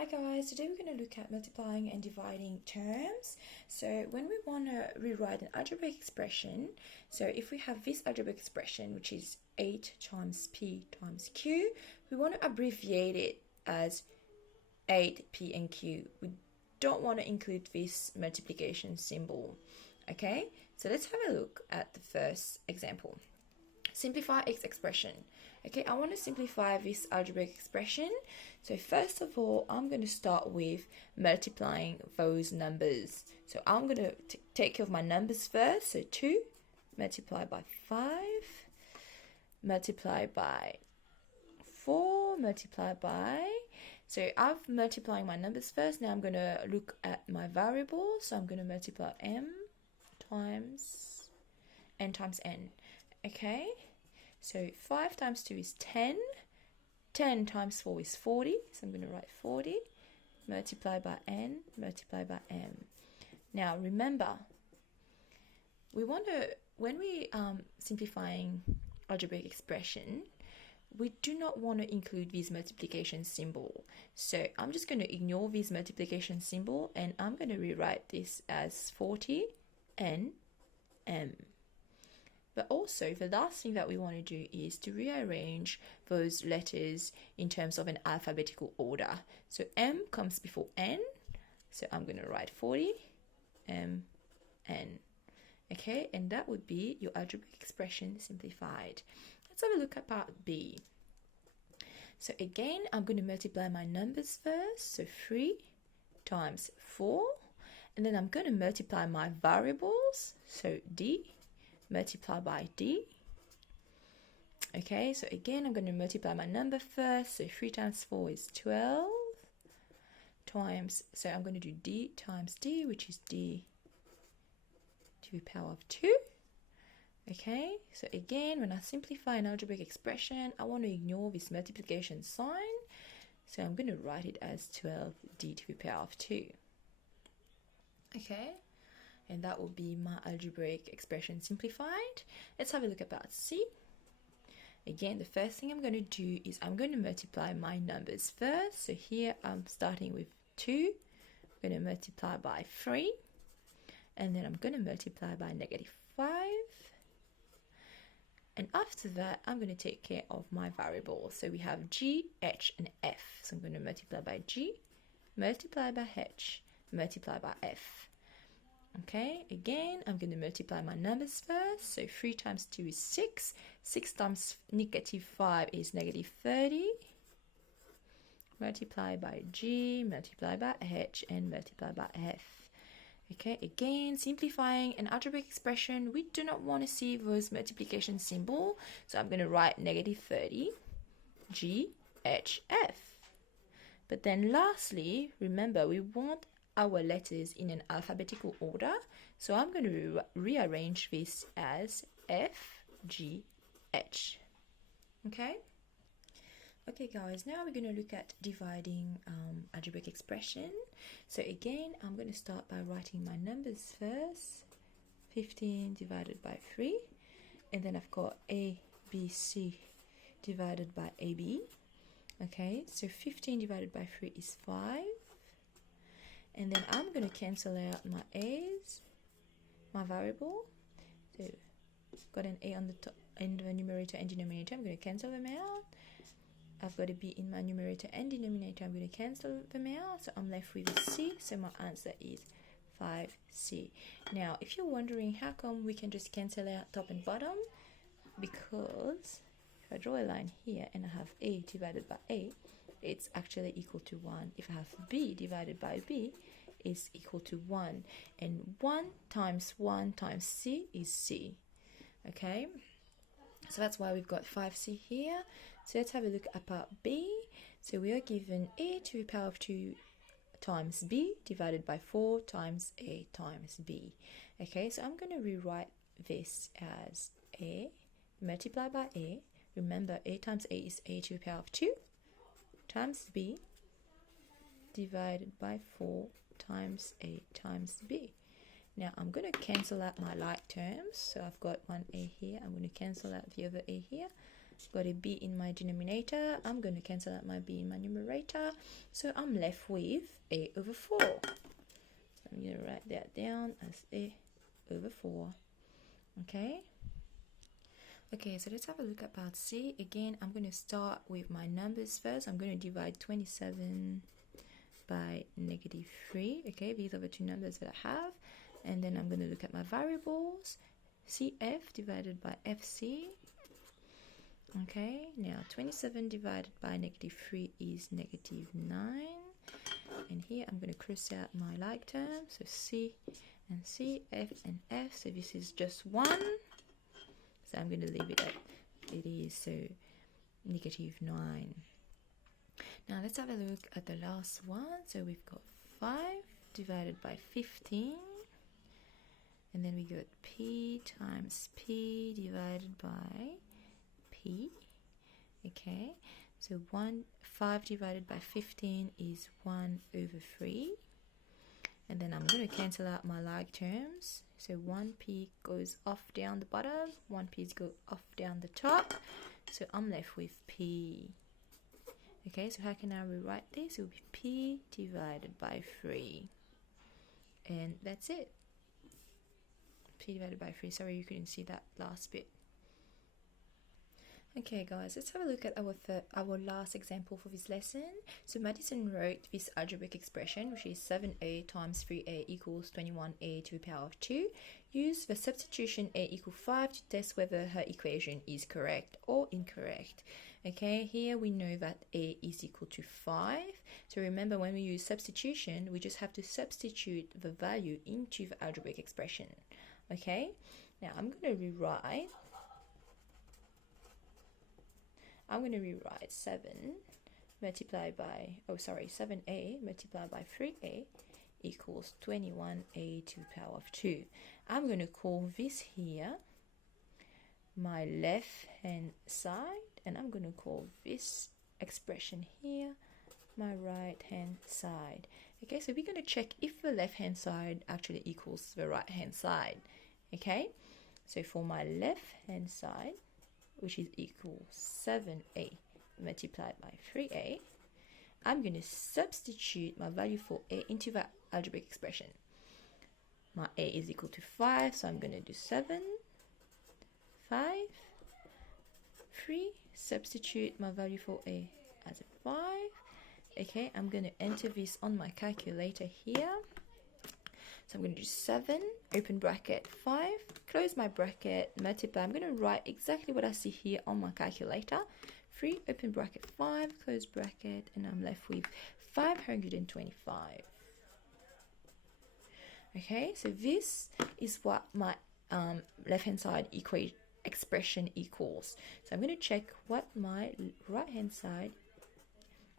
Hi guys, today we're going to look at multiplying and dividing terms. So when we want to rewrite an algebraic expression, so if we have this algebraic expression, which is 8 times p times q, we want to abbreviate it as 8p and q. We don't want to include this multiplication symbol. Okay, so let's have a look at the first example. Simplify x expression. Okay, I want to simplify this algebraic expression. So first of all, I'm going to start with multiplying those numbers. So I'm going to take care of my numbers first. So 2 multiplied by 5 multiplied by 4 multiplied by... So I've multiplying my numbers first. Now I'm going to look at my variables. So I'm going to multiply m times n times n. Okay, so 5 times 2 is 10. 10 times 4 is 40. So I'm going to write 40 multiplied by n multiplied by m. Now remember, we want to, when we simplifying algebraic expression, we do not want to include this multiplication symbol. So I'm just going to ignore this multiplication symbol and I'm going to rewrite this as 40 n m. But also, the last thing that we want to do is to rearrange those letters in terms of an alphabetical order. So m comes before n, so I'm going to write 40 m n. Okay, and that would be your algebraic expression simplified. Let's have a look at part B. So again, I'm going to multiply my numbers first. So 3 times 4, and then I'm going to multiply my variables. So d multiply by d. Okay, so again, I'm going to multiply my number first. So 3 times 4 is 12 times, so I'm going to do d times d, which is d to the power of 2. Okay, so again, when I simplify an algebraic expression, I want to ignore this multiplication sign. So I'm going to write it as 12d to the power of 2. Okay, and that will be my algebraic expression simplified. Let's have a look at part C. Again, the first thing I'm going to do is I'm going to multiply my numbers first. So here I'm starting with 2. I'm going to multiply by 3. And then I'm going to multiply by -5. And after that, I'm going to take care of my variables. So we have g, h, and f. So I'm going to multiply by g, multiply by h, multiply by f. Okay, again, I'm going to multiply my numbers first. So 3 times 2 is 6. 6 times -5 is -30. Multiply by g, multiply by h, and multiply by f. Okay, again, simplifying an algebraic expression, we do not want to see those multiplication symbol. So I'm going to write -30, g, h, f. But then lastly, remember, we want our letters in an alphabetical order, so I'm going to rearrange this as F, G, H. Okay guys, now we're going to look at dividing algebraic expression. So again, I'm going to start by writing my numbers first. 15 divided by 3, and then I've got A, B, C divided by AB. Okay, so 15 divided by 3 is 5. And then I'm going to cancel out my a's, my variable. So got an a on the top, in the numerator and denominator. I'm going to cancel them out. I've got a b in my numerator and denominator. I'm going to cancel them out. So I'm left with a c. So my answer is 5c. Now, if you're wondering how come we can just cancel out top and bottom, because if I draw a line here and I have a divided by a, it's actually equal to 1. If I have b divided by b, it's equal to 1. And 1 times c is c. Okay? So that's why we've got 5c here. So let's have a look at part B. So we are given a to the power of 2 times b divided by 4 times a times b. Okay, so I'm going to rewrite this as a multiplied by a. Remember, a times a is a to the power of 2. Times b divided by 4 times a times b. Now I'm going to cancel out my like terms. So I've got one a here. I'm going to cancel out the other a here. got a b in my denominator. I'm going to cancel out my b in my numerator. So I'm left with a over 4. So I'm going to write that down as a over 4. Okay. Okay, so let's have a look at part C. Again, I'm going to start with my numbers first. I'm going to divide 27 by -3. Okay, these are the two numbers that I have. And then I'm going to look at my variables. CF divided by FC. Okay, now 27 divided by -3 is -9. And here I'm going to cross out my like terms. So C and C, F and F. So this is just 1. So I'm going to leave it at it is, so -9. Now let's have a look at the last one. So we've got 5 divided by 15. And then we got P times P divided by P. Okay, so 5 divided by 15 is 1/3. And then I'm going to cancel out my like terms. So 1p goes off down the bottom, 1p's go off down the top. So I'm left with p. Okay, so how can I rewrite this? It will be p divided by 3. And that's it. P divided by 3. Sorry, you couldn't see that last bit. Okay guys, let's have a look at our last example for this lesson. So Madison wrote this algebraic expression, which is 7a times 3a equals 21a to the power of 2. Use the substitution a equals 5 to test whether her equation is correct or incorrect. Okay, here we know that a is equal to 5. So remember, when we use substitution, we just have to substitute the value into the algebraic expression. Okay, now I'm going to rewrite 7 multiplied by, 7a multiplied by 3a equals 21a to the power of 2. I'm going to call this here my left hand side, and I'm going to call this expression here my right hand side. Okay, so we're going to check if the left hand side actually equals the right hand side. Okay, so for my left hand side, which is equal 7a multiplied by 3a, I'm going to substitute my value for a into that algebraic expression. My a is equal to 5, so I'm going to do 7, 5, 3, substitute my value for a as a 5. Okay, I'm going to enter this on my calculator here. So I'm going to do 7, open bracket, 5, close my bracket, multiply. I'm going to write exactly what I see here on my calculator. 3, open bracket, 5, close bracket, and I'm left with 525. Okay, so this is what my left-hand side expression equals. So I'm going to check what my right-hand side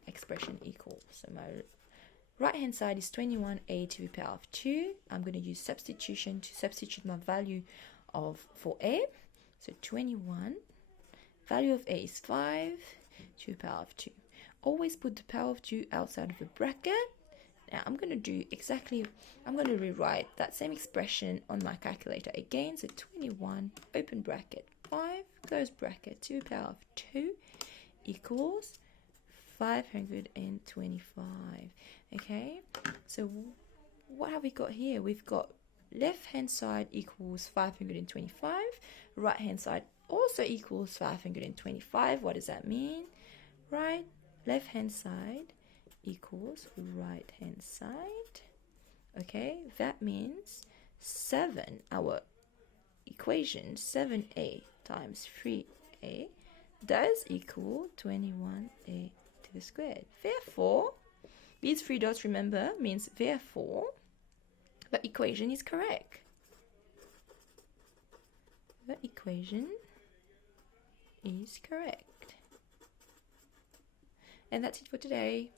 expression equals. So my right-hand side is 21a to the power of 2. I'm going to use substitution to substitute my value for a. So 21, value of a is 5 to the power of 2. Always put the power of 2 outside of the bracket. Now I'm going to rewrite that same expression on my calculator again. So 21, open bracket, 5, close bracket, to the power of 2 equals 525. Okay, so what have we got here? We've got left hand side equals 525, right hand side also equals 525. What does that mean? Right, left hand side equals right hand side. Okay, that means 7, our equation 7a times 3a does equal 21a to the squared. Therefore, these 3 dots, remember, means therefore the equation is correct. The equation is correct. And that's it for today.